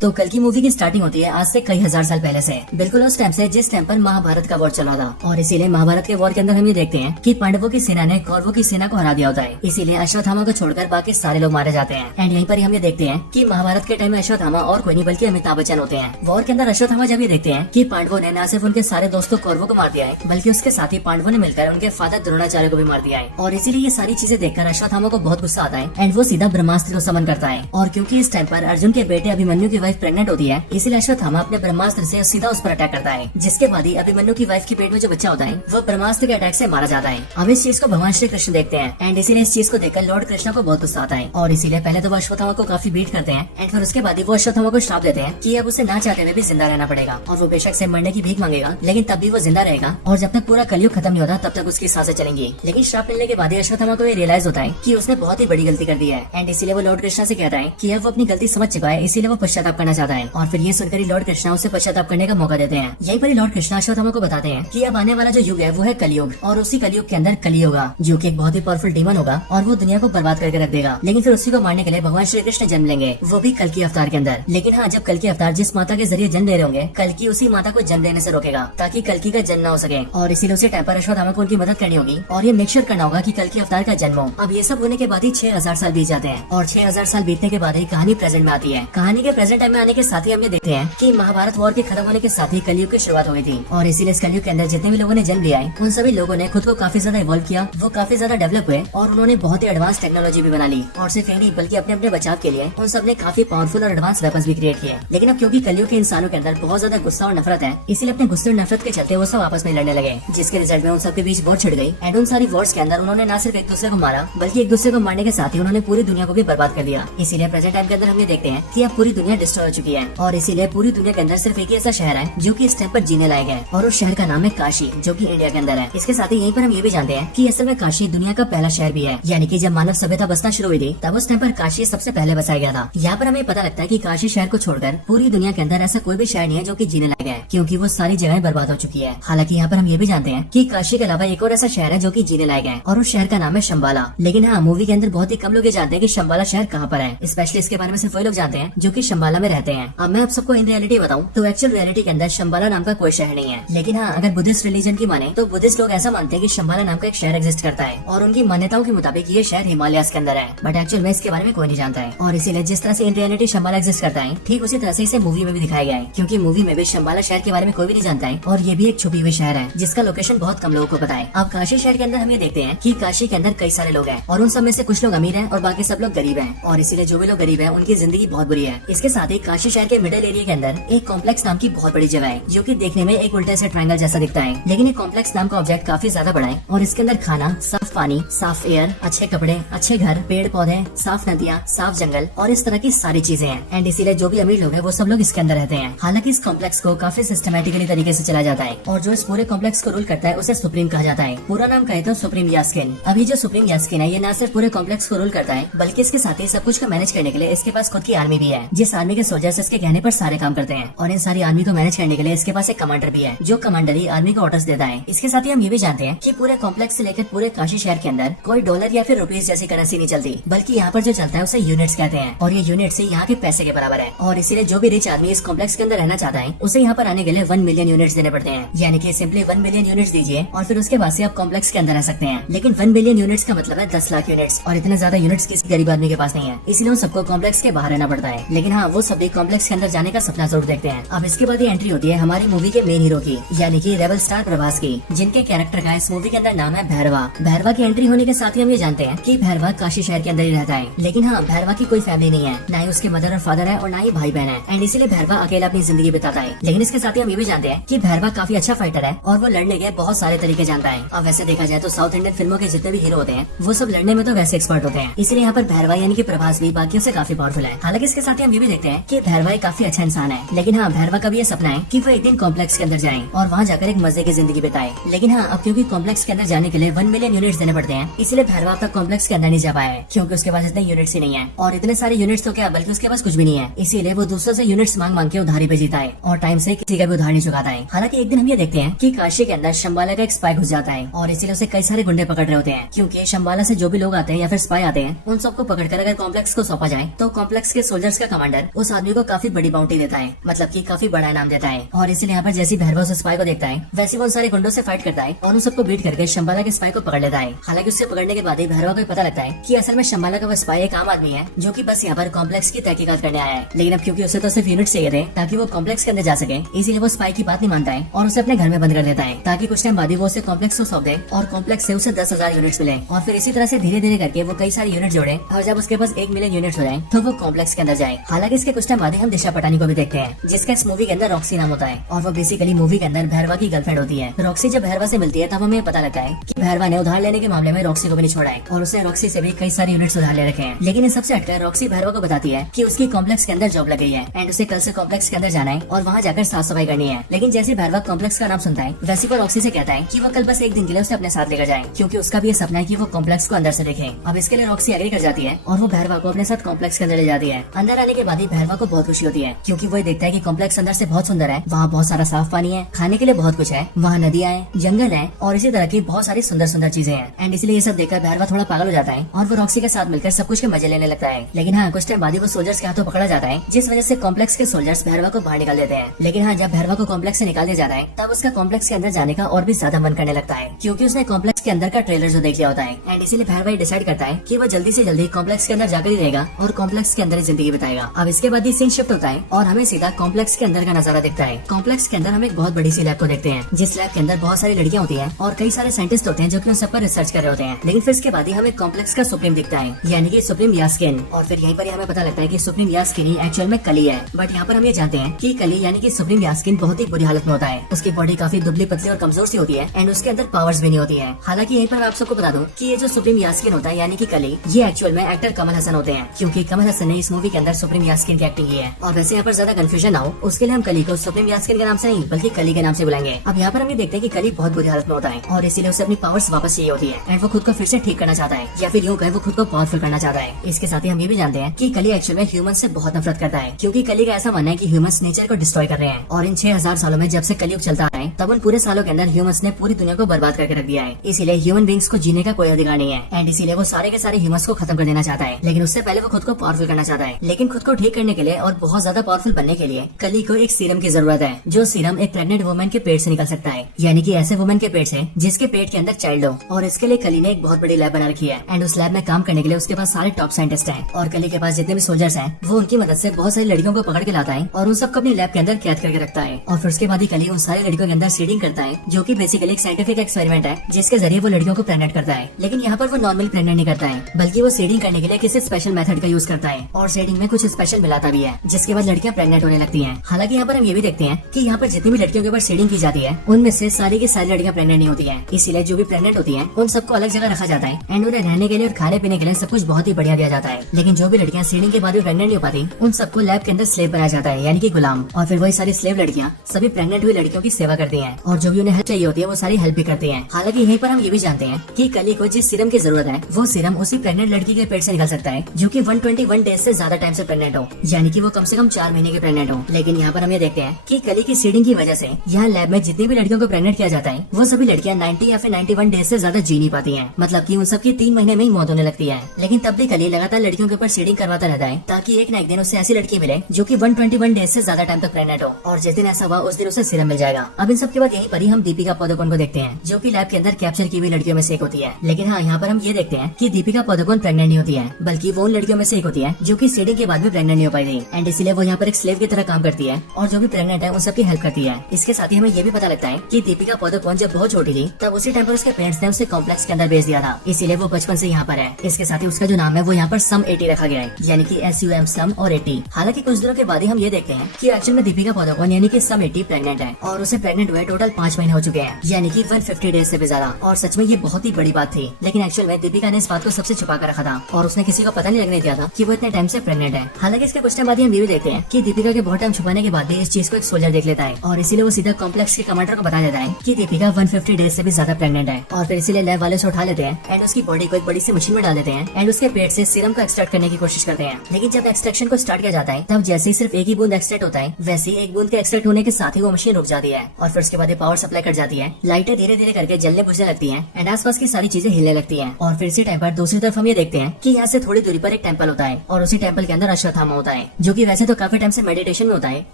तो कल की मूवी की स्टार्टिंग होती है आज से कई हजार साल पहले से, बिल्कुल उस टाइम से जिस टाइम पर महाभारत का वॉर चला था। और इसीलिए महाभारत के वॉर के अंदर हम ये देखते हैं कि पांडवों की सेना ने कौरवों की सेना को हरा दिया होता है। इसीलिए अश्वत्थामा को छोड़कर बाकी सारे लोग मारे जाते हैं। एंड यहीं पर हम ये देखते हैं कि महाभारत के टाइम में अश्वत्थामा और कोई नहीं बल्कि अमिताभ बच्चन होते हैं। वॉर के अंदर अश्वत्थामा जब ये देखते हैं कि पांडवों ने न सिर्फ उनके सारे दोस्तों कौरवों को मार दिया है बल्कि उसके साथ ही पांडवों ने मिलकर उनके फादर द्रोणाचार्य को भी मार दिया है। और इसीलिए ये सारी चीजें देखकर अश्वत्थामा को बहुत गुस्सा आता है एंड वो सीधा ब्रह्मास्त्र को समन करता है। और क्योंकि इस टाइम पर अर्जुन के बेटे अभिमन्यु की वाइफ प्रेग्नेंट होती है, इसलिए अश्वत्थामा अपने ब्रह्मास्त्र से सीधा उस पर अटैक करता है, जिसके बाद ही अभिमन्यु की वाइफ के पेट में जो बच्चा होता है वो ब्रह्मास्त्र के अटैक से मारा जाता है। अब इस चीज को भगवान श्री कृष्ण देखते हैं एंड इसीलिए इस चीज को देखकर लॉर्ड कृष्ण को बहुत गुस्सा आता है। और इसीलिए पहले तो वो अश्वत्थामा को काफी बीट करते हैं एंड फिर उसके बाद ही वो अश्वत्थामा को श्राप देते हैं कि अब उसे ना चाहते हुए भी जिंदा रहना पड़ेगा और वो बेशक से मरने की भीख मांगेगा, लेकिन तब भी वो जिंदा रहेगा और जब तक पूरा कलयुग खत्म नहीं होता तब तक उसकी सांसें चलेंगी। लेकिन श्राप मिलने के बाद ही अश्वत्थामा को ये रियलाइज होता है कि उसने बहुत ही बड़ी गलती कर दी है एंड इसीलिए वो लॉर्ड कृष्ण से कहता है कि अब वो अपनी गलती समझ चुका है, इसीलिए वो पश्चाताप करना चाहता है। और फिर ये सुनकर ही लॉर्ड कृष्ण उसे पश्चाताप करने का मौका देते हैं। यहीं पर ही लॉर्ड कृष्ण अश्वत्थामा को बताते हैं कि अब आने वाला जो युग है वो है कलयुग और उसी कलयुग के अंदर कली होगा जो कि एक बहुत ही पावरफुल डीमन होगा और वो दुनिया को बर्बाद करके रख देगा। लेकिन फिर उसी को मारने के लिए भगवान श्री कृष्ण जन्म लेंगे, वो भी कल की अवतार के अंदर। लेकिन हाँ, जब कल की अवतार जिस माता के जरिए जन्म ले रहे होंगे कल की उसी माता को जन्म लेने से रोकेगा ताकि कल की का जन्म न हो सके। और इसीलिए उसी टाइम पर अश्वत्थामा को उनकी मदद करनी होगी और ये मेक श्योर करना होगा कि कल की अवतार का जन्म हो। अब ये सब होने के बाद ही 6000 साल बीत जाते हैं और 6000 साल बीतने के बाद ही कहानी प्रेजेंट में आती है। कहानी के प्रेजेंट टाइम में आने के साथ ही हम ये देखते हैं कि महाभारत वॉर के खत्म होने के साथ ही कलयुग की शुरुआत हो गई थी। और इसीलिए इस कलयुग के अंदर जितने भी लोगों ने जन्म लिया है उन सभी लोगों ने खुद को काफी ज्यादा इवॉल्व किया, वो काफी ज्यादा डेवलप हुए और उन्होंने बहुत ही एडवांस टेक्नोलॉजी भी बना ली। और सिर्फ यही नहीं बल्कि अपने अपने बचाव के लिए उन सब ने काफी पावरफुल और एडवांस वेपन्स भी क्रिएट किए। लेकिन अब क्योंकि कलयुग के इंसानों के अंदर बहुत ज्यादा गुस्सा और नफरत है, इसलिए अपने गुस्से और नफरत के चलते वो सब आपस में लड़ने लगे, जिसके रिजल्ट में उन सबके बीच वॉर छिड़ गई। एंड उन सारी वॉर्स के अंदर उन्होंने न सिर्फ एक दूसरे को मारा बल्कि एक दूसरे को मारने के साथ ही उन्होंने पूरी दुनिया को भी बर्बाद कर दिया। इसीलिए प्रेजेंट टाइम के अंदर हम ये देखते हैं कि अब पूरी दुनिया डिस्ट्रॉय हो चुकी है और इसीलिए पूरी दुनिया के अंदर सिर्फ एक ही ऐसा शहर है जो कि इस टाइम पर जीने लायक है और उस शहर का नाम है काशी, जो कि इंडिया के अंदर है। इसके साथ ही यहीं पर हम ये भी जानते हैं कि असल में काशी दुनिया का पहला शहर भी है, यानी कि जब मानव सभ्यता बसना शुरू हुई थी तब उस टाइम पर काशी सबसे पहले बसाया गया था। यहाँ पर हमें पता लगता है कि काशी शहर को छोड़कर पूरी दुनिया के अंदर ऐसा कोई भी शहर नहीं है जो कि जीने लायक है, क्योंकि वो सारी जगहें बर्बाद हो चुकी है। हालांकि यहाँ पर हम ये भी जानते हैं कि काशी के अलावा एक और ऐसा शहर है जो कि जीने लायक है और उस शहर का नाम है शंबाला। लेकिन हाँ, मूवी के अंदर बहुत ही कम लोग ये जानते हैं कि शंबाला शहर कहाँ पर है, स्पेशली इसके बारे में सिर्फ वही लोग जानते हैं जो कि शंबाला में रहते हैं। अब मैं आप सबको इन रियलिटी बताऊं तो एक्चुअल रियलिटी के अंदर शंबाला नाम का कोई शहर नहीं है। लेकिन हाँ, अगर बुद्धिस्ट रिलीजन की माने तो बुद्धिस्ट लोग ऐसा मानते हैं कि शंबाला नाम का एक शहर एग्जिस्ट करता है और उनकी मान्यताओं के मुताबिक ये शहर हिमालयास के अंदर है, बट एक्चुअल में इसके बारे में कोई नहीं जानता है। और इसीलिए जिस तरह से इन रियलिटी शंबाला एग्जिस्ट करता है ठीक उसी तरह से इसे मूवी में भी दिखाया गया है, क्योंकि मूवी में भी शंबाला शहर के बारे में कोई भी नहीं जानता है और ये भी एक छुपी हुई शहर है जिसका लोकेशन बहुत कम लोगों को पता है। अब काशी शहर के अंदर हम ये देखते हैं कि काशी के अंदर कई सारे लोग हैं और उन सब में से कुछ लोग अमीर हैं और बाकी सब लोग गरीब हैं और इसीलिए जो भी लोग गरीब हैं उनकी जिंदगी बहुत बुरी है। इसके साथ ही काशी शहर के मिडिल एरिया के अंदर एक कॉम्प्लेक्स नाम की बहुत बड़ी जगह है जो कि देखने में एक उल्टे से ट्रायंगल जैसा दिखता है, लेकिन ये कॉम्प्लेक्स नाम का ऑब्जेक्ट काफी ज्यादा बड़ा है और इसके अंदर खाना, साफ पानी, साफ एयर, अच्छे कपड़े, अच्छे घर, पेड़ पौधे, साफ नदियाँ, साफ जंगल और इस तरह की सारी चीजें हैं। एंड इसीलिए जो भी अमीर लोग हैं वो सब लोग इसके अंदर रहते हैं। हालांकि इस कॉम्प्लेक्स को काफी सिस्टमेटिकली तरीके से चला जाता है और जो इस पूरे कॉम्प्लेक्स को रूल करता है उसे सुप्रीम कहा जाता है। पूरा नाम कहे तो सुप्रीम यास्किन। अभी जो सुप्रीम यास्किन है ये न सिर्फ पूरे कॉम्प्लेक्स को रूल करता है बल्कि इसके साथ ही सब कुछ को मैनेज करने के लिए इसके पास खुद की आर्मी भी है, जिस आर्मी के सोल्जर्स इसके कहने पर सारे काम करते हैं। और इन सारी आर्मी को मैनेज करने के लिए इसके पास एक कमांडर भी है जो कमांडर ही आर्मी को ऑर्डर्स देता है। इसके साथ ही हम ये भी जानते हैं कि पूरे कॉम्प्लेक्स से लेकर पूरे काशी शहर के अंदर कोई डॉलर या फिर रुपीज जैसी करेंसी नहीं चलती, बल्कि यहाँ पर जो चलता है उसे यूनिट्स कहते हैं और ये यूनिट्स यहाँ के पैसे के बराबर है। और इसीलिए जो भी रिच आदमी इस कॉम्प्लेक्स के अंदर रहना चाहता है उसे यहाँ पर आने के लिए 1 मिलियन यूनिट्स देने पड़ते हैं, यानी कि सिंपली 1 मिलियन यूनिट्स दीजिए और फिर उसके बाद से आप कॉम्प्लेक्स के अंदर रह सकते हैं। लेकिन 1 मिलियन यूनिट्स का मतलब है 10 लाख यूनिट्स और इतने ज्यादा यूनिट्स किसी गरीब आदमी के पास नहीं है, इसलिए उन सबको कॉम्प्लेक्स के बाहर रहना पड़ता है। लेकिन हाँ, वो सभी कॉम्प्लेक्स के अंदर जाने का सपना जरूर देखते हैं। अब इसके बाद ये एंट्री होती है हमारी मूवी के मेन हीरो की, यानी कि रेबल स्टार प्रभास की, जिनके कैरेक्टर का इस मूवी के अंदर नाम है भैरवा। भैरवा की एंट्री होने के साथ ही हम ये जानते हैं कि भैरवा काशी शहर के अंदर ही रहता है। लेकिन हाँ, भैरवा की कोई फैमिली नहीं है, ना ही उसके मदर और फादर है और ना ही भाई बहन है एंड इसीलिए भैरवा अकेला अपनी जिंदगी बिताता है। लेकिन इसके साथ ही हम ये भी जानते हैं कि भैरवा काफी अच्छा फाइटर है और वो लड़ने के बहुत सारे तरीके जानता है। अब वैसे देखा जाए तो साउथ इंडियन फिल्मों के जितने भी हीरो होते हैं वो सब लड़ने में तो वैसे एक्सपर्ट होते हैं, इसलिए यहाँ पर भैरवा यानी कि प्रभास भी बाकियों से काफी पावरफुल है। हालांकि इसके साथ ही हम ये भी देखते हैं कि भैरवा एक काफी अच्छा इंसान है। लेकिन हाँ, भैरवा का भी ये सपना है कि वो एक दिन कॉम्प्लेक्स के अंदर जाए और वहाँ जाकर एक मजे की जिंदगी बिताए। लेकिन हाँ, अब क्योंकि कॉम्प्लेक्स के अंदर जाने के लिए 1 मिलियन यूनिट्स देने पड़ते हैं, इसलिए भैरवा अब तक कॉम्प्लेक्स के अंदर नहीं जा पाया है, क्योंकि उसके पास इतने यूनिट्स ही नहीं है। और इतने सारे यूनिट्स तो क्या, बल्कि उसके पास कुछ भी नहीं है, इसीलिए वो दूसरों से यूनिट्स मांग मांग के उधारी पे जीता है और टाइम से किसी का भी उधार नहीं चुकाता है। हालांकि एक दिन हम ये देखते हैं कि काशी के अंदर शंबाला का एक स्पाई घुस जाता है और इसीलिए उसे कई सारे गुंडे पकड़ रहे होते हैं, क्योंकि शंबाला से जो भी लोग आते हैं या फिर स्पाई आते हैं उन सबको पकड़कर अगर कॉम्प्लेक्स को सौंपा जाए तो कॉम्प्लेक्स के सोल्जर्स का कमांडर उस उस आदमी को काफी बड़ी बाउंटी देता है, मतलब कि काफी बड़ा इनाम देता है। और इसलिए यहाँ पर जैसी भैरवा उस स्पाई को देखता है वैसे वो उन सारे गुंडों से फाइट करता है और उन सबको बीट करके शंबाला के स्पाई को पकड़ लेता है। हालांकि उससे पकड़ने के बाद ही भैरवा को पता लगता है कि असल में शंबाला का वो स्पाई एक आम आदमी है जो कि बस यहाँ पर कॉम्प्लेक्स की तहकीकात करने आया है। लेकिन अब क्योंकि उसे तो सिर्फ यूनिट चाहिए थे ताकि वो कॉम्प्लेक्स के अंदर जा सके, इसीलिए वो स्पाई की बात नहीं मानता है और उसे अपने घर में बंद कर देता है ताकि कुछ टाइम बाद ही वो उसे कॉम्प्लेक्स को सौंप दे और कॉम्प्लेक्स से उसे 10,000 यूनिट्स मिले। और फिर इसी तरह से धीरे धीरे करके वो कई सारे यूनिट जोड़े और जब उसके पास 1 मिलियन यूनिट्स हो जाए तो वो कॉम्प्लेक्स के अंदर जाए। हालांकि इसके कुछ टाइम बाद ही हम दिशा पटानी को भी देखते हैं जिसका इस मूवी के अंदर रॉक्सी नाम होता है और वो बेसिकली मूवी के अंदर भैरवा की गर्लफ्रेंड होती है। रॉक्सी जब भैरवा से मिलती है तब हमें पता लगता है कि भैरवा ने उधार लेने के मामले में रॉक्सी को भी नहीं छोड़ा है और उसने रॉक्सी से भी कई सारे यूनिट्स उधार ले रखे हैं। लेकिन इन सबसे हटकर रॉक्सी भैरवा को बताती है कि उसकी कॉम्प्लेक्स के अंदर जॉब लग गई है एंड उसे कल से कॉम्प्लेक्स के अंदर जाना है और वहाँ जाकर साफ सफाई करनी है। लेकिन जैसे भैरवा कॉम्प्लेक्स का नाम सुनता है वैसे वो रॉक्सी से कहता है कि वो कल बस एक दिन के लिए उसे अपने साथ लेकर जाए क्योंकि उसका भी ये सपना है कि वो कॉम्प्लेक्स को अंदर से देखे। अब इसके लिए रॉक्सी एग्री कर जाती है और वो भैरवा को अपने साथ कॉम्प्लेक्स के अंदर ले जाती है। अंदर आने के बाद ही भैरवा को बहुत खुशी होती है क्योंकि वो देखता है कि कॉम्प्लेक्स अंदर से बहुत सुंदर है, वहाँ बहुत सारा साफ पानी है, खाने के लिए बहुत कुछ है, वहाँ नदियाँ हैं, जंगल है और इसी तरह की बहुत सारी सुंदर सुंदर चीजें हैं। एंड इसलिए ये सब देखकर भैरवा थोड़ा पागल हो जाता है और वो रॉक्सी के साथ मिलकर सब कुछ के मजे लेने लगता है। लेकिन हाँ, कुछ टाइम बाद ही वो सोल्जर्स के हाथों पकड़ा जाता है जिस वजह से कॉम्प्लेक्स के सोल्जर्स भैरवा को बाहर निकाल देते हैं। लेकिन हाँ, जब भैरवा को कॉम्प्लेक्स से निकाल दिया जाता है तब उसका कॉम्प्लेक्स के अंदर जाने का और भी ज्यादा मन करने लगता है क्योंकि उसने कॉम्प्लेक्स के अंदर का ट्रेलर जो देख लिया होता है। एंड इसीलिए भैरवा डिसाइड करता है कि वो जल्दी से जल्दी कॉम्प्लेक्स के अंदर जाकर ही रहेगा और कॉम्प्लेक्स के अंदर ही जिंदगी बिताएगा। अब इसके बाद ही सीन शिफ्ट होता है और हमें सीधा कॉम्प्लेक्स के अंदर का नजारा दिखता है। कॉम्प्लेक्स के अंदर हम एक बहुत बड़ी सी लैब को देखते हैं जिस लैब के अंदर बहुत सारी लड़कियां होती हैं और कई सारे साइंटिस्ट होते हैं जो कि उन सब पर रिसर्च कर रहे होते हैं। लेकिन फिर इसके बाद ही हमें कॉम्प्लेक्स का सुप्रीम दिखता है यानी कि सुप्रीम यास्किन। और फिर यहीं पर ही हमें पता लगता है कि सुप्रीम यास्किन ही एक्चुअल में कली है। बट यहाँ पर हम ये जानते हैं कि कली यानी कि सुप्रीम यास्किन बहुत ही बुरी हालत में होता है। उसकी बॉडी काफी दुबली पतली और कमजोर सी होती है एंड उसके अंदर पावर्स भी नहीं होती है। हालांकि यहीं पर मैं आप सबको बता दूं कि ये जो सुप्रीम यास्किन होता है यानी कि कली, ये एक्चुअल में एक्टर कमल हसन होते हैं क्योंकि कमल हसन ने इस मूवी के अंदर सुप्रीम यास्किन की एक्टिंग की है। और वैसे यहाँ पर ज्यादा कंफ्यूजन ना हो उसके लिए हम कली को सुप्रीम यास्किन के नाम से नहीं बल्कि कली के नाम से बुलाएंगे। अब यहाँ पर हम ये देखते हैं कि कली बहुत बुरी हालत में होता है और इसीलिए उसे अपनी पावर्स वापस चाहिए होती है एंड वो खुद को फिर से ठीक करना चाहता है या फिर यूँ कहे वो खुद को पावरफुल करना चाहता है। इसके साथ ही हम ये भी जानते हैं कि कली एक्चुअल में ह्यूमन से बहुत नफरत करता है क्योंकि कली का ऐसा मानना है कि ह्यूमंस नेचर को डिस्ट्रॉय कर रहे हैं और इन 6000 सालों में जब से कलयुग चलता है तब उन पूरे सालों के अंदर ह्यूमंस ने पूरी दुनिया को बर्बाद करके रख दिया है। इसीलिए ह्यूमन बींग्स को जीने का कोई अधिकार नहीं है एंड इसीलिए वो सारे के सारे ह्यूमंस को खत्म कर देना चाहता है। लेकिन उससे पहले वो खुद को पावरफुल करना चाहता है। लेकिन खुद को ठीक करने के लिए और बहुत ज्यादा पावरफुल बनने के लिए कली को एक सीरम की जरूरत है जो सीरम एक प्रेग्नेंट वुमन के पेट से निकल सकता है यानी कि ऐसे वुमन के पेट से जिसके पेट के अंदर चाइल्ड हो। और इसके लिए कली ने एक बहुत बड़ी लैब बना रखी है एंड उस लैब में काम करने के लिए उसके पास सारे टॉप साइंटिस्ट हैं और कली के पास जितने भी सोल्जर्स हैं वो उनकी मदद से बहुत सारी लड़कियों को पकड़ के लाता है और उन सबको अपनी लैब के अंदर कैद करके रखता है। और फिर उसके बाद ही कली उन सारी लड़कियों के अंदर सीडिंग करता है जो कि बेसिकली एक साइंटिफिक एक्सपेरिमेंट है जिसके जरिए वो लड़कियों को प्रेग्नेंट करता है। लेकिन यहाँ पर वो नॉर्मल प्रेग्नेंट नहीं करता है बल्कि वो सीडिंग करने के लिए किसी स्पेशल मेथड का यूज करता है और सीडिंग में कुछ स्पेशल मिलाता भी है जिसके बाद लड़कियां प्रेग्नेंट होने लगती हैं। हालांकि यहाँ पर हम ये भी देखते हैं कि यहाँ पर जितनी भी लड़कियों के ऊपर सीडिंग की जाती है उनमें से सारी की सारी लड़कियां प्रेग्नेंट नहीं होती है। इसीलिए जो भी प्रेग्नेंट होती है उन सबको अलग जगह रखा जाता है एंड उन्हें रहने के लिए और खाने पीने के लिए सब कुछ बहुत ही बढ़िया दिया जाता है। लेकिन जो भी लड़कियां सीडिंग के बाद भी प्रेग्नेंट नहीं हो पाती उन सबको लैब के अंदर स्लेव बनाया जाता है यानी कि गुलाम। और फिर वही सारी स्लेव लड़कियां सभी प्रेग्नेंट हुई लड़कियों की सेवा करती हैं और जो भी उन्हें हेल्प चाहिए होती है वो सारी हेल्प भी करती हैं। हालांकि यहीं पर हम ये भी जानते हैं कि कली को जिस सीरम की जरूरत है वो सीरम उसी प्रेग्नेंट लड़की के पेट से निकल सकता है जो कि 121 डेज से ज्यादा टाइम से प्रेग्नेंट हो यानी कि वो कम से कम 4 महीने के प्रेग्नेंट हो। लेकिन यहाँ पर हम ये देखते हैं कि कली की सीडिंग की वजह से यहाँ लैब में जितनी भी लड़कियों को प्रेग्नेंट किया जाता है वो सभी लड़कियां 90 या फिर 91 डेज से ज्यादा जी नहीं पाती हैं। मतलब कि उन सबकी 3 महीने में ही मौत होने लगती है। लेकिन तब भी कली लगातार लड़कियों के ऊपर सीडिंग करवाता रहता है ताकि एक न एक दिन उससे ऐसी लड़की मिले जो कि 121 डेज से ज्यादा टाइम तक प्रेग्नेंट हो और जिस दिन ऐसा हुआ उस दिन उसे सीरम मिल जाएगा। अब इन सब के बाद यहीं पर ही हम दीपिका पादुकोण को देखते हैं जो कि लैब के अंदर कैप्चर की हुई लड़कियों में से एक होती है। लेकिन हाँ, यहाँ पर हम ये देखते हैं कि दीपिका पादुकोण प्रेग्नेंट नहीं होती है बल्कि वो उन लड़कियों में से एक होती है जो कि सीडिंग के बाद भी प्रेग्नेंट नहीं हो पाई थी एंड इसीलिए वो यहाँ पर एक स्लेव की तरह काम करती है और जो भी प्रेग्नेंट है उन सबकी हेल्प करती है। इसके साथ ही हमें ये भी पता लगता है कि दीपिका पादुकोण जब बहुत छोटी थी तब उसी टाइम पर उसके पेरेंट्स ने उसे कॉम्प्लेक्स के अंदर भेज दिया था, इसीलिए वो बचपन से यहाँ पर है। इसके साथ ही उसका जो नाम है वो यहाँ पर सम 80 रखा गया है यानी कि SUM सम और 80। हालांकि कुछ दिनों के बाद ही हम ये देखते हैं कि एक्चुअल में दीपिका पादुकोण यानी कि सम 80 प्रेग्नेंट है और उसे प्रेग्नेंट हुए टोटल 5 महीने हो चुके हैं यानी कि 150 डेज से भी ज्यादा। और सच में ये बहुत ही बड़ी बात थी। लेकिन एक्चुअल में दीपिका ने इस बात को सबसे छुपा कर रखा था और उसने किसी को पता नहीं लगने दिया था कि वो इतने टाइम से प्रेग्नेंट है। हालांकि इसके कुछ टाइम बाद हम ये भी देखते हैं कि दीपिका के बहुत टाइम छुपाने के बाद भी इस चीज को एक सोल्जर देख लेता है और इसीलिए वो सीधा कॉम्प्लेक्स के कमांडर को बता देता है कि दीपिका 150 डेज से भी ज्यादा प्रेग्नेंट है। और फिर इसीलिए लैब वाले उसे उठा लेते हैं एंड उसकी बॉडी को एक बड़ी सी मशीन में डाल देते हैं एंड उसके पेट से सीरम को एक्सट्रैक्ट करने की कोशिश करते हैं। लेकिन जब एक्सट्रैक्शन को स्टार्ट किया जाता है तब जैसे ही सिर्फ एक ही बूंद एक्सट्रैक्ट होता है वैसे ही एक बूंद के एक्सट्रैक्ट होने के साथ ही वो मशीन रुक जाती है और फिर उसके बाद पावर सप्लाई कट जाती है। लाइटें धीरे धीरे करके जलने बुझने लगती लगती है एंड आसपास की सारी चीजें हिलने लगती है। और फिर इसी टाइम पर दूसरी तरफ हम ये देखते हैं कि यहाँ से थोड़ी दूरी पर एक टेम्पल होता है और उसी टेम्पल के अंदर अश्वत्थामा होता है, जो कि वैसे तो काफी टाइम से मेडिटेशन में होता है,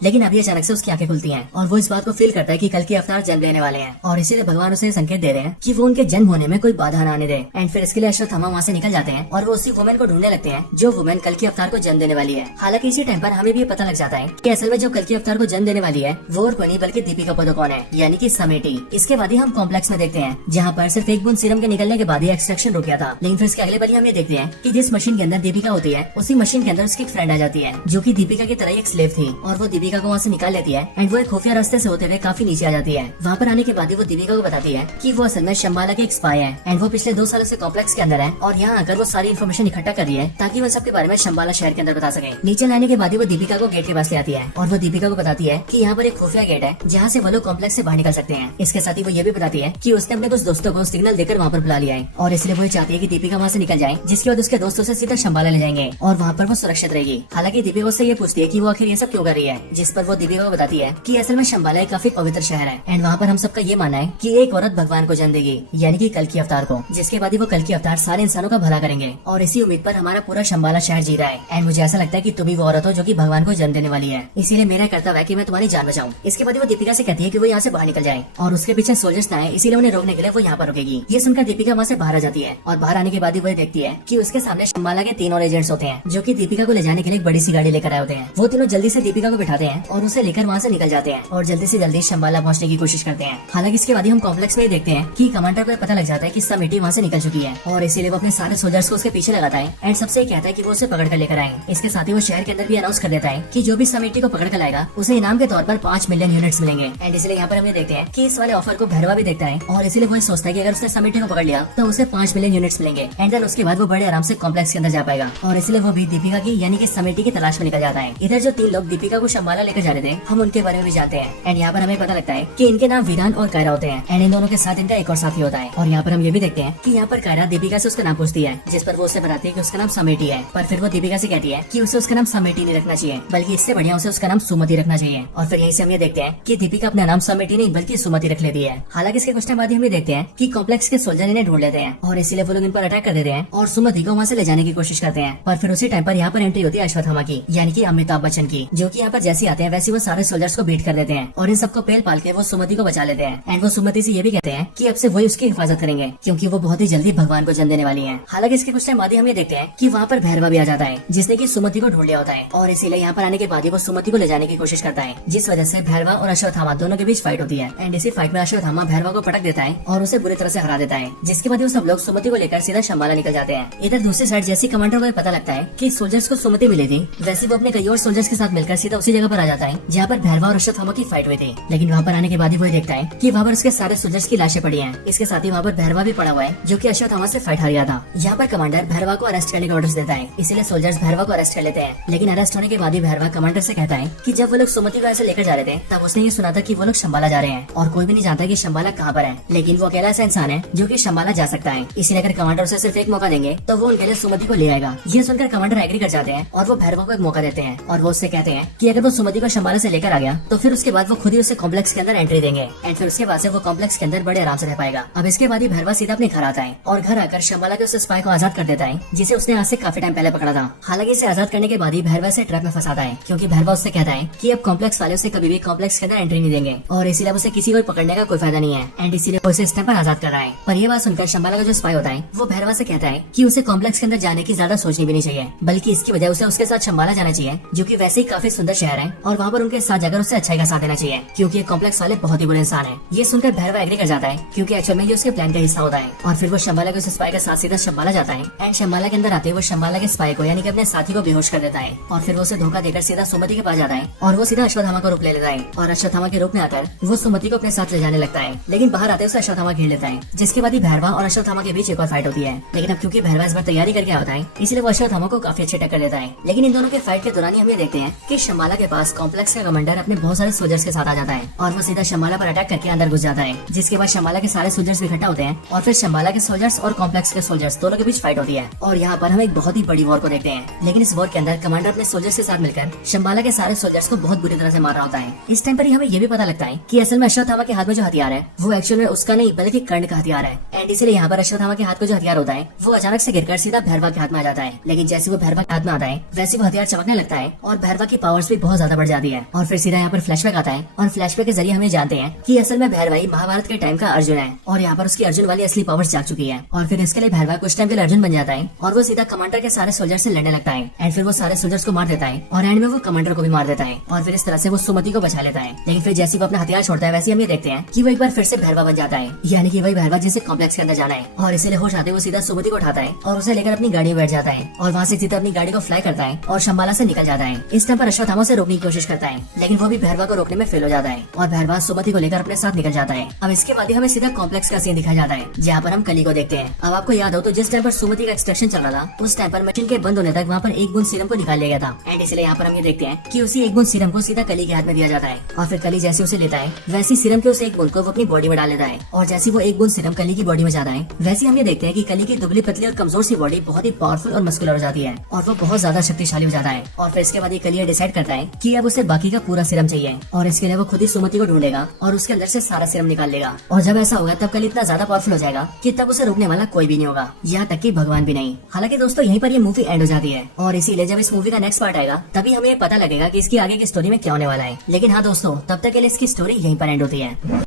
लेकिन अभी अचानक से उसकी आंखें खुलती हैं और वो इस बात को फील करता है कि कल के अवतार जन्म लेने वाले हैं और इसीलिए भगवान उसे संकेत दे रहे हैं कि वो उनके जन्म होने में कोई बाधा न आने दे। एंड फिर इसके लिए अश्वत्थामा वहाँ से निकल जाते हैं और वो उसी वुमेन को ढूंढने लगते हैं जो वुमेन कल के अवतार को जन्म देने वाली है। हालांकि इसी टाइम पर हमें भी पता लग जाता है कि असल में जो कल के अवतार को जन्म देने वाली है वो और कोई नहीं बल्कि दीपिका पादुकोण है, यानी कि समेटी। इसके बाद ही हम कॉम्प्लेक्स में देखते हैं जहाँ पर सिर्फ एक बूंद सीरम के निकलने के बाद ही एक्सट्रैक्शन रुक गया था। लेकिन फिर इसके अगले बार हम ये देखते हैं कि जिस मशीन के अंदर दीपिका होती है उसी मशीन के अंदर उसकी एक फ्रेंड आ जाती है जो कि दीपिका की तरह एक स्लेव थी और वो दीपिका को वहाँ से निकाल लेती है एंड वो एक खुफिया रास्ते से होते हुए काफी नीचे आ जाती है। वहाँ पर आने के बाद वो दीपिका को बताती है कि वो असल में शंबाला के एक स्पाई है एंड वो पिछले 2 सालों से कॉम्प्लेक्स के अंदर है और यहाँ आकर वो सारी इन्फॉर्मेशन इकट्ठा कर रही है ताकि वो सबके बारे में शंबाला शहर के अंदर बता सके। नीचे लाने के बाद वो दीपिका को गेट के पास ले आती है और वो दीपिका को बताती है कि यहाँ पर एक खुफिया गेट है जहाँ से वो लोग कॉम्प्लेक्स से बाहर निकल सकते हैं। इसके साथ ही वो ये भी बताती है कि उसने अपने कुछ दोस्तों को सिग्नल देकर वहाँ पर बुला लिया है और इसलिए वो चाहती है कि दीपिका वहाँ से निकल जाए, जिसके बाद उसके दोस्तों से सीधा शंबाला ले जाएंगे और वहाँ पर वो सुरक्षित रहेगी। हालांकि दीपिका उससे ये पूछती है कि वो आखिर ये सब क्यों कर रही है, जिस पर वो दीपिका को बताती है कि असल में शंबाला एक काफी पवित्र शहर है एंड वहाँ पर हम सबका ये मानना है कि एक औरत भगवान को जन्म देगी, यानी कि कल की अवतार को, जिसके बाद ही वो कल की अवतार सारे इंसानों का भला करेंगे। और इसी उम्मीद पर हमारा पूरा शंबाला शहर जी रहा है एंड मुझे ऐसा लगता है कि तुम भी वो औरत हो जो कि भगवान को जन्म देने वाली है, इसीलिए मेरा कर्तव्य है कि मैं तुम्हारी जान बचाऊं। इसके बाद वो दीपिका से कहती है कि वो यहाँ से बाहर निकल जाए और उसके पीछे सोल्जर्स न आए, इसीलिए उन्हें रोकने के लिए वो यहाँ पर रुकेगी। ये सुनकर दीपिका वहाँ से बाहर आ जाती है और बाहर आने के बाद ही वो देखती है कि उसके सामने शंबाला के 3 और एजेंट्स होते हैं जो कि दीपिका को ले जाने के लिए एक बड़ी सी गाड़ी लेकर आए होते हैं। वो तीनों जल्दी से दीपिका को बिठाते हैं और उसे लेकर वहाँ से निकल जाते हैं और जल्दी से जल्दी शंबाला पहुँचने की कोशिश करते हैं। हालांकि इसके बाद ही हम कॉम्प्लेक्स में देखते हैं कि कमांडर को पता लग जाता है कि समेटी वहाँ से निकल चुकी है और इसीलिए वो अपने सारे सोल्जर्स को उसके पीछे लगाता है एंड सबसे कहता है कि वो उसे पकड़ कर लेकर आए। इसके साथ ही वो शहर के अंदर भी अनाउंस कर देता है कि जो भी समेटी को पकड़ कर लाएगा उसे इनाम के तौर पर 5 मिलियन यूनिट्स मिलेंगे। एंड इसलिए यहाँ पर हम ये देखते हैं कि इस वाले ऑफर को भैरवा भी देखता है और इसीलिए वो सोचता है कि अगर उसने समेटी को पकड़ लिया तो उसे 5 मिलियन यूनिट्स मिलेंगे एंड देन उसके बाद वो बड़े आराम से कॉम्प्लेक्स के अंदर जा पाएगा और इसलिए वो भी दीपिका की यानी कि समेटी की तलाश में निकल जाता है। इधर जो 3 लोग दीपिका को शंबाला लेकर जा रहे थे हम उनके बारे में भी जानते हैं एंड यहाँ पर हमें पता लगता है कि इनके नाम वीरान और कायरा होते हैं एंड इन दोनों के साथ इनका एक और साथी होता है। और यहाँ पर हम ये भी देखते हैं कि यहाँ पर कायरा दीपिका से उसका नाम पूछती है, जिस पर वो उसे बताती है कि उसका नाम समेटी है, पर फिर वो दीपिका से कहती है कि उसे उसका नाम समेटी नहीं रखना चाहिए बल्कि इससे बढ़िया उसे उसका नाम सुमति रखना चाहिए। और फिर यहीं से हम ये देखते हैं कि दीपिका अपना नाम समेटी नहीं बल्कि सुमति रख लेती है। हालांकि इसके कुछ टाइम बाद हम ये देखते हैं कि कॉम्प्लेक्स के सोल्जर इन्हें ढूंढ लेते हैं और इसीलिए वो लोग इन पर अटैक कर देते हैं और सुमति को वहाँ से ले जाने की कोशिश करते हैं। पर फिर उसी टाइम पर यहाँ पर एंट्री होती है अश्वत्थामा की, यानी कि अमिताभ बच्चन की, जो कि यहाँ पर जैसे आते हैं वैसे वो सारे सोल्जर्स को बीट कर देते हैं और इन सबको पेल पाल के वो सुमति को बचा लेते हैं एंड वो सुमति से ये भी कहते हैं कि अब से वही उसकी हिफाजत करेंगे क्योंकि वो बहुत ही जल्दी भगवान को जन्म देने वाली है। हालांकि इसके कुछ टाइम बाद हम ये देखते हैं कि वहाँ पर भैरवा भी आ जाता है जिसने की सुमति को ढूंढ लिया होता है और इसीलिए यहाँ पर आने के बाद ही वो सुमति को ले जाने की कोशिश करता है, जिस वजह से भैरवा और अश्वत्थामा दोनों के बीच फाइट होती है एंड इसी फाइट में अश्वत्थामा भैरवा को पटक देता है और उसे बुरी तरह से हरा देता है, जिसके बाद वो सब लोग सुमति को लेकर सीधा शंबाला निकल जाते हैं। इधर दूसरी साइड जैसी कमांडर को पता लगता है कि सोल्जर्स को सुमति मिली थी, वैसे वो अपने कई और सोल्जर्स के साथ मिलकर सीधा उसी जगह पर आ जाता है जहाँ पर भैरवा और अश्वत्थामा की फाइट हुई थी। लेकिन वहाँ पर आने के बाद ही वो देखता है कि वहाँ पर उसके सारे सोल्जर्स की लाशें पड़ी हैं। इसके साथ ही वहाँ पर भैरवा भी पड़ा हुआ है जो कि अश्वत्थामा से फाइट हार गया था। यहाँ पर कमांडर भैरवा को अरेस्ट करने का ऑर्डर देता है, इसलिए सोल्जर्स भैरवा को अरेस्ट कर लेते हैं। लेकिन अरेस्ट होने के बाद ही भैरवा कमांडर से कहता है कि जब वो लोग सुमति को ऐसे लेकर जा रहे थे तब उसने ये सुना था कि वो लोग शंबाला जा रहे हैं और कोई भी नहीं जानता कि शंबाला कहाँ पर है, लेकिन वो अकेला ऐसा इंसान है जो कि शंबाला जा सकता है। इसलिए अगर कमांडर उसे सिर्फ एक मौका देंगे तो वो उनके लिए सुमति को ले आएगा। ये सुनकर कमांडर एग्री कर जाते हैं और वो भैरवा को एक मौका देते हैं और वो उससे कहते हैं कि अगर वो सुमति को शंबाला से लेकर आ गया तो फिर उसके बाद वो खुद ही उसे कॉम्प्लेक्स के अंदर एंट्री देंगे एंड फिर उसके बाद से वो कॉम्प्लेक्स के अंदर बड़े आराम से रह पाएगा। अब इसके बाद ही भैरवा सीधा अपने घर आता है और घर आकर शंबाला के उस स्पाई को आजाद कर देता है जिसे उसने आज से काफी टाइम पहले पकड़ा था। हालांकि इसे आजाद करने के बाद ही भैरवा से ट्रैप में फंसाता है क्योंकि भैरवा उससे कहता है कि अब कॉम्प्लेक्स वाले उसे कभी भी कॉम्प्लेक्स के अंदर एंट्री नहीं देंगे और इसीलिए उसे किसी को पकड़ने का कोई फायदा नहीं है एंड इसीलिए वो उसे इस टाइम पर आजाद कर रहा है। पर ये बात सुनकर शंबाला का जो स्पाई होता है वो भैरवा से कहता है कि उसे कॉम्प्लेक्स के अंदर जाने की ज्यादा सोचनी भी नहीं चाहिए, बल्कि इसकी वजह उसे उसके साथ शंबाला जाना चाहिए जो कि वैसे ही काफी सुंदर शहर है और वहाँ पर उनके साथ जाकर उसे अच्छाई का साथ देना चाहिए क्योंकि ये कॉम्प्लेक्स वाले बहुत ही बुरे इंसान है। ये सुनकर भैरवा एग्री कर जाता है क्योंकि एक्चुअल में ये उसके प्लान का हिस्सा होता है और फिर वो शंबाला के उस स्पाई के साथ सीधा शंबाला जाता है एंड शंबाला के अंदर आते वो शंबाला के स्पाई को यानी कि अपने साथी को बेहोश कर देता है और फिर वो उसे धोखा देकर सीधा सुमति के पास जाता है और वो सीधा अश्वत्थामा का रूप ले लेता है और अश्वत्थामा के रूप में आकर वो सुमति को अपने साथ ले जाने लगता है। लेकिन बाहर आते उसे अश्वत्थामा घेर लेता है, जिसके बाद ही भैरवा और अश्वत्थामा के बीच एक और फाइट होती है। लेकिन अब क्योंकि भैरवा इस बार तैयारी करके आता है इसलिए वो अश्वत्थामा को काफी अच्छे टक्कर देता है। लेकिन इन दोनों के फाइट के दौरान हम ये देखते हैं कि शंबाला के पास कॉम्प्लेक्स का कमांडर अपने बहुत सारे सोल्जर्स के साथ आ जाता है और वो सीधा शंबाला पर अटैक करके अंदर घुस जाता है, जिसके बाद शंबाला के सारे सोल्जर्स इकट्ठा होते हैं और फिर शंबाला के सोल्जर्स और कॉम्प्लेक्स के सोल्जर्स दोनों के बीच फाइट होती है। और यहाँ पर हम एक बहुत ही बड़ी वॉर को देखते हैं। लेकिन इस वॉर के अंदर कमांडर अपने सोल्जर्स के साथ मिलकर शंबाला के सारे सोल्जर्स को बहुत बुरी तरह से मार रहा होता है। इस टाइम पर हमें ये भी पता लगता है कि असल में अश्वत्थामा के हाथ में जो हथियार है वो एक्चुअल में उसका नहीं बल्कि एक कर्ण का हथियार है। एंड इसलिए यहाँ पर अश्वत्थामा के हाथ को जो हथियार होता है वो अचानक से गिरकर सीधा भैरवा के हाथ में आ जाता है। लेकिन जैसे वो भैरवा के हाथ में आता है वैसे वो हथियार चमकने लगता है और भैरवा की पावर्स भी बहुत ज्यादा बढ़ जाती है। और फिर सीधा यहाँ पर फ्लैशबैक आता है और फ्लैशबैक के जरिए हमें जानते हैं कि असल में भैरवा ही महाभारत के टाइम का अर्जुन है और यहाँ पर उसकी अर्जुन वाली असली पावर्स जाग चुकी है। और फिर इसके लिए भैरवा कुछ टाइम के लिए अर्जुन बन जाता है और वो सीधा कमांडर के सारे सोल्जर से लड़ने लगता है। एंड फिर वो सारे सोल्जर्स को मार देता है और एंड में वो कमांडर को भी मार देता है और फिर इस तरह से वो सुमति को बचा लेता है। लेकिन फिर जैसे वो अपना हथियार छोड़ता है वैसे हम ये देखते हैं कि वो एक बार फिर से भैरवा बन जाता है, यानी कि वही भैरवा जिसे कॉम्प्लेक्स के अंदर जाना है। और इसीलिए होश आते वो सीधा सुमति को उठाता है और उसे लेकर अपनी गाड़ी में बैठ जाता है और वहाँ से सीधा अपनी गाड़ी को फ्लाई करता है और शंबाला से निकल जाता है। इस टाइम पर अश्वत्थामा से रोकने की कोशिश करता है लेकिन वो भी भैरवा को रोकने में फेल हो जाता है और भैरवा सुमति को लेकर अपने साथ निकल जाता है। अब इसके बाद हमें सीधा कॉम्प्लेक्स का सीन दिखाया जाता है जहाँ पर हम कली को देखते हैं। अब आपको याद हो तो जिस टाइम पर सुमति का एक्सट्रैक्शन चल रहा था उस टाइम पर मशीन के बंद होने तक वहाँ पर एक बूंद सीरम को निकाल लिया गया था। एंड इसलिए यहाँ पर हम ये देखते हैं कि उसी एक बूंद सीरम को सीधा कली के हाथ में दिया जाता है और फिर कली जैसे उसे लेता है वैसी सीरम के उस एक बूंद को वो अपनी बॉडी में डाल लेता है और जैसे वो एक बूंद सीरम कली की बॉडी में जाता है वैसे हम ये देखते हैं कि कली की दुबली पतली और कमजोर सी बॉडी बहुत ही पावरफुल और मस्कुलर हो जाती है और वो बहुत ज्यादा शक्तिशाली हो जाता है। और फिर इसके बाद ये कली डिसाइड करता है कि अब उसे बाकी का पूरा सीरम चाहिए और इसके लिए वो खुद ही सुमति को ढूंढेगा और उसके अंदर से सारा सीरम निकाल लेगा। और जब ऐसा होगा तब कली इतना ज्यादा पावरफुल हो जाएगा कि तब उसे रोकने वाला कोई भी नहीं होगा, यहाँ तक कि भगवान भी नहीं। हालांकि दोस्तों यहीं पर ये मूवी एंड हो जाती है और इसीलिए जब इस मूवी का नेक्स्ट पार्ट आएगा तभी हमें पता लगेगा कि इसकी आगे की स्टोरी में क्या होने वाला है। लेकिन हाँ दोस्तों तब तक के लिए इसकी स्टोरी यहीं पर एंड होती है।